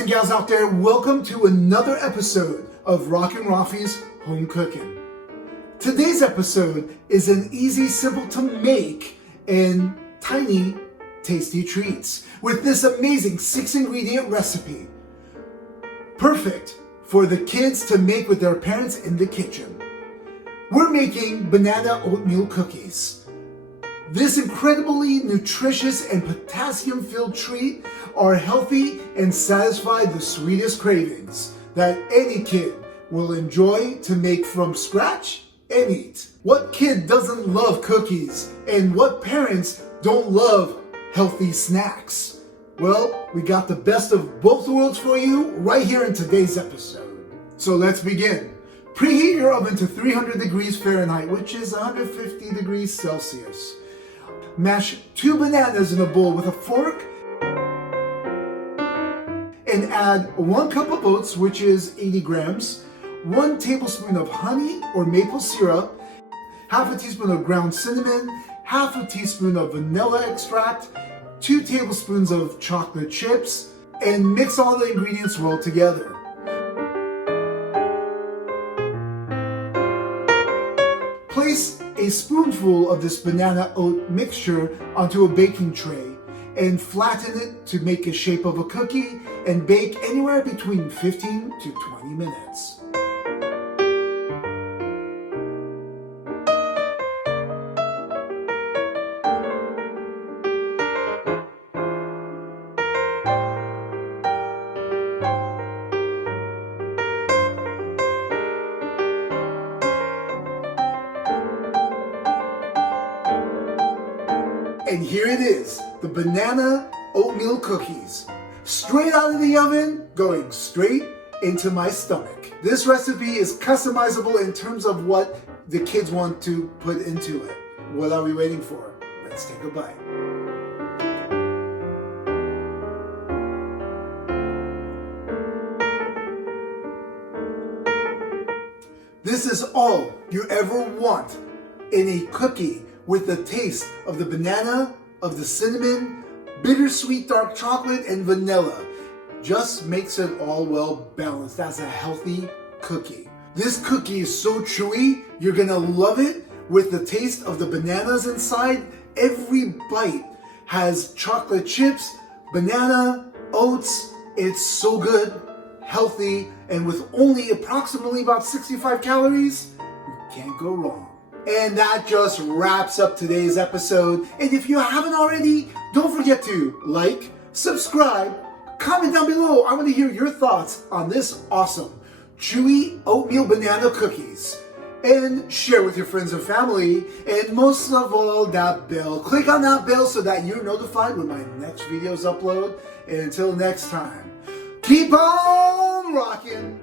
guys and gals out there, welcome to another episode of RockinRaffi's Home Cooking. Today's episode is an easy, simple to make and tiny, tasty treats with this amazing 6-ingredient recipe. Perfect for the kids to make with their parents in the kitchen. We're making banana oatmeal cookies. This incredibly nutritious and potassium-filled treat are healthy and satisfy the sweetest cravings that any kid will enjoy to make from scratch and eat. What kid doesn't love cookies? And what parents don't love healthy snacks? Well, we got the best of both worlds for you right here in today's episode. So let's begin. Preheat your oven to 300 degrees Fahrenheit, which is 150 degrees Celsius. Mash 2 bananas in a bowl with a fork and add 1 cup of oats, which is 80 grams, 1 tablespoon of honey or maple syrup, half a teaspoon of ground cinnamon, half a teaspoon of vanilla extract, 2 tablespoons of chocolate chips, and mix all the ingredients well together. Place a spoonful of this banana oat mixture onto a baking tray and flatten it to make a shape of a cookie and bake anywhere between 15 to 20 minutes. And here it is, the banana oatmeal cookies. Straight out of the oven, going straight into my stomach. This recipe is customizable in terms of what the kids want to put into it. What are we waiting for? Let's take a bite. This is all you ever want in a cookie, with the taste of the banana, of the cinnamon, bittersweet dark chocolate, and vanilla. Just makes it all well balanced as a healthy cookie. This cookie is so chewy, you're gonna love it with the taste of the bananas inside. Every bite has chocolate chips, banana, oats. It's so good, healthy, and with only approximately about 65 calories, you can't go wrong. And that just wraps up today's episode. And if you haven't already, don't forget to like, subscribe, comment down below. I want to hear your thoughts on this awesome chewy oatmeal banana cookies. And share with your friends and family. And most of all, that bell. Click on that bell so that you're notified when my next videos upload. And until next time, keep on rocking.